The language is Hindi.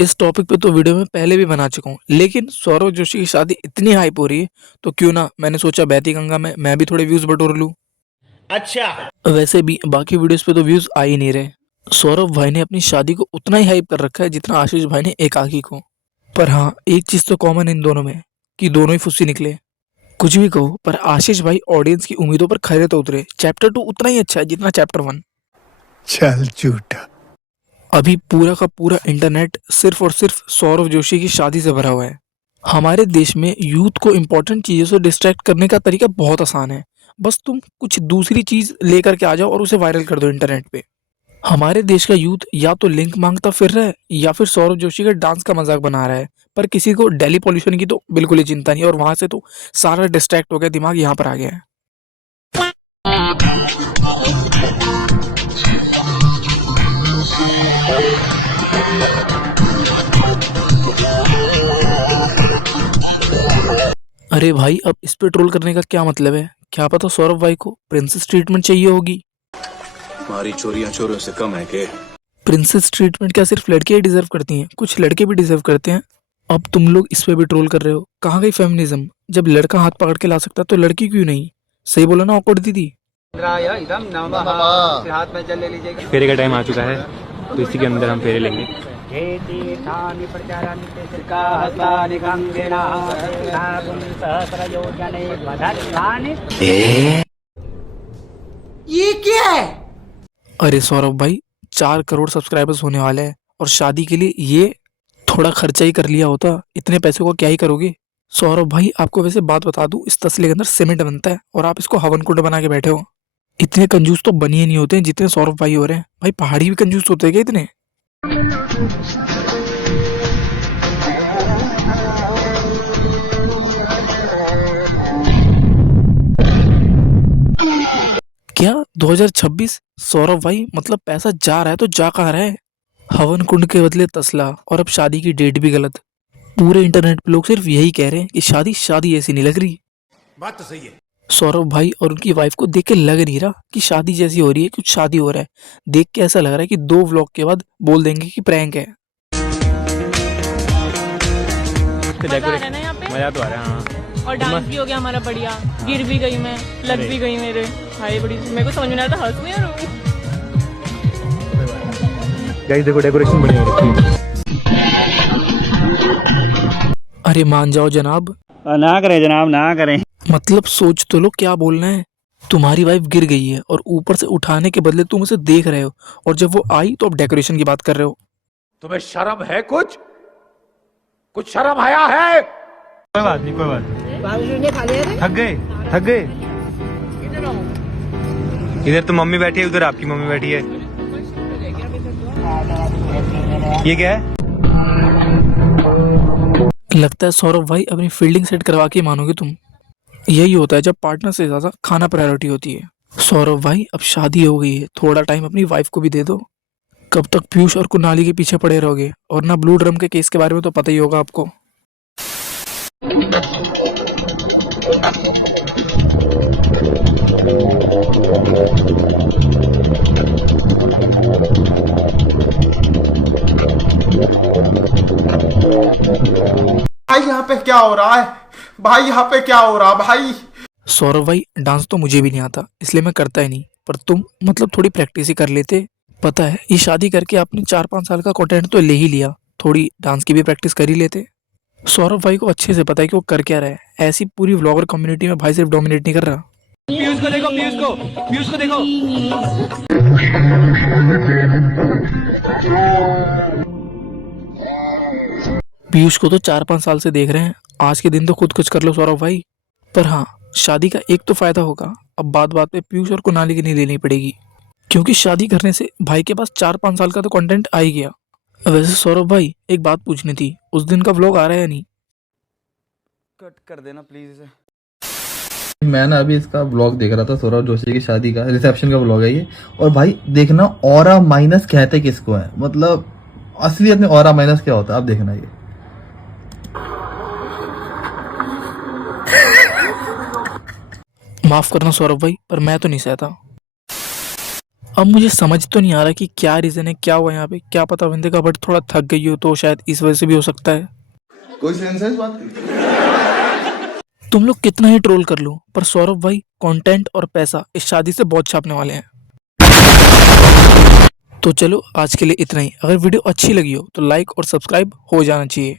इस टॉपिक पे तो वीडियो में पहले भी बना चुका हूँ, लेकिन सौरव जोशी की शादी इतनी हाइप हो रही है तो क्यों ना मैंने सोचा बहती गंगा में मैं भी थोड़े व्यूज बटोर लूं। अच्छा। वैसे भी बाकी वीडियोस पे तो व्यूज आ ही नहीं रहे। सौरभ भाई ने अपनी शादी को उतना ही हाइप कर रखा है जितना आशीष भाई ने एकाकी को। पर हाँ, एक चीज तो कॉमन इन दोनों में कि दोनों ही फुस्सी निकले। कुछ भी कहो पर आशीष भाई ऑडियंस की उम्मीदों पर खरे तो उतरे। चैप्टर 2 उतना ही अच्छा है जितना चैप्टर 1। चल झूठा। अभी पूरा का पूरा इंटरनेट सिर्फ और सिर्फ सौरव जोशी की शादी से भरा हुआ है। हमारे देश में यूथ को इम्पोर्टेंट चीज़ों से डिस्ट्रैक्ट करने का तरीका बहुत आसान है। बस तुम कुछ दूसरी चीज़ लेकर के आ जाओ और उसे वायरल कर दो इंटरनेट पे। हमारे देश का यूथ या तो लिंक मांगता फिर रहा है या फिर सौरभ जोशी का डांस का मजाक बना रहा है। पर किसी को दिल्ली पॉल्यूशन की तो बिल्कुल ही चिंता नहीं, और वहां से तो सारा डिस्ट्रैक्ट हो गया, दिमाग यहाँ पर आ गया है। अरे भाई, अब इस पे ट्रोल करने का क्या मतलब है? क्या पता सौरभ भाई को प्रिंसेस ट्रीटमेंट चाहिए होगी। हमारी चोरियां चोरों से कम है के? प्रिंसेस ट्रीटमेंट क्या सिर्फ लड़कियां ही डिजर्व करती हैं? कुछ लड़के भी डिजर्व करते हैं। अब तुम लोग इस पे भी ट्रोल कर रहे हो। कहाँ गई फेमिनिज्म? जब लड़का हाथ पकड़ के ला सकता तो लड़की क्यों नहीं? सही बोला ना ऑकवर्ड दीदी? हाथ में चल ले लीजिएगा। फेरे का टाइम आ चुका है तो इसी के अंदर हम फेरे लेंगे। ये क्या है? अरे सौरभ भाई, 4 करोड़ सब्सक्राइबर्स होने वाले हैं और शादी के लिए ये थोड़ा खर्चा ही कर लिया होता। इतने पैसे को क्या ही करोगे? सौरभ भाई, आपको वैसे बात बता दूं, इस तसले के अंदर सीमेंट बनता है और आप इसको हवन कुंड बना के बैठे हो। इतने कंजूस तो बनिए नहीं होते हैं जितने सौरभ भाई हो रहे हैं। भाई पहाड़ी भी कंजूस होते हैं क्या इतने? क्या 2026? सौरभ भाई मतलब पैसा जा रहा है तो जा कहाँ रहा है? हवन कुंड के बदले तसला, और अब शादी की डेट भी गलत। पूरे इंटरनेट पे लोग सिर्फ यही कह रहे हैं कि शादी शादी ऐसी नहीं लग रही। बात तो सही है। सौरभ भाई और उनकी वाइफ को देख के लग नहीं रहा कि शादी जैसी हो रही है, कुछ शादी हो रहा है। देख के ऐसा लग रहा है कि 2 व्लॉग के बाद बोल देंगे कि प्रैंक है। मजा आ रहा है ना यहाँ पे। मजा तो आ रहा है। हाँ, और डांस भी हो गया हमारा बढ़िया। गिर भी गई मैं, लग भी गई मेरे। भाई बड़ी मेरे को समझ में नहीं आ रहा था हंस में या रो। गाइस देखो डेकोरेशन बढ़िया हो रखी है। अरे मान जाओ जनाब। ना करें जनाब, ना करें। मतलब सोच तो लो क्या बोलना है। तुम्हारी वाइफ गिर गई है और ऊपर से उठाने के बदले तुम उसे देख रहे हो, और जब वो आई तो अब डेकोरेशन की बात कर रहे हो। तुम्हें शर्म है? कुछ शर्म आया है? कोई बात नहीं, कोई बात नहीं। थक गए, थक गए। इधर तो मम्मी बैठी है, उधर आपकी मम्मी बैठी है। ये क्या है? लगता है सौरभ भाई अपनी फील्डिंग सेट करवा के मानोगे तुम। यही होता है जब पार्टनर से ज्यादा खाना प्रायोरिटी होती है। सौरभ भाई, अब शादी हो गई है, थोड़ा टाइम अपनी वाइफ को भी दे दो। कब तक पीयूष और कुणाली के पीछे पड़े रहोगे? और ना ब्लू ड्रम के केस के बारे में तो पता ही होगा आपको। भाई यहाँ पे क्या हो रहा है? भाई यहाँ पे क्या हो रहा भाई? सौरभ भाई, डांस तो मुझे भी नहीं आता, इसलिए मैं करता ही नहीं। पर तुम मतलब थोड़ी प्रैक्टिस ही कर लेते। पता है, ये शादी करके आपने 4-5 साल का कंटेंट तो ले ही लिया, थोड़ी डांस की भी प्रैक्टिस कर ही लेते। सौरभ भाई को अच्छे से पता है कि वो कर क्या रहा है। ऐसी पूरी व्लॉगर कम्युनिटी में भाई सिर्फ डोमिनेट नहीं कर रहा। पीयूष को देखो, पीयूष को देखो। पीयूष को तो 4-5 साल से देख रहे हैं। आज के दिन तो खुद कुछ कर लो सौरभ भाई। पर हाँ, शादी का एक तो फायदा होगा, अब बात बात पे पीयूष और कुणाली की नहीं लेनी पड़ेगी, क्योंकि शादी करने से भाई के पास 4-5 साल का तो कंटेंट आ ही गया। वैसे सौरभ भाई, एक बात पूछनी थी, उस दिन का व्लॉग आ रहा है या नहीं? कट कर देना प्लीज। मैं ना अभी इसका ब्लॉग देख रहा था, सौरभ जोशी की शादी का रिसेप्शन का ब्लॉग है ये। और भाई देखना, ऑरा माइनस कहते किसको है, मतलब असलियत में ऑरा माइनस क्या होता है आप देखना। ये माफ करना सौरभ भाई, पर मैं तो नहीं सहता। अब मुझे समझ तो नहीं आ रहा कि क्या रीज़न है, क्या हुआ यहाँ पे। क्या पता बंदे का बट थोड़ा थक गई हो, तो शायद इस वजह से भी हो सकता है। कोई सेंस है इस बात की? तुम लोग कितना ही ट्रोल कर लो, पर सौरभ भाई कंटेंट और पैसा इस शादी से बहुत छापने वाले हैं। तो चलो आज के लिए इतना ही। अगर वीडियो अच्छी लगी हो तो लाइक और सब्सक्राइब हो जाना चाहिए।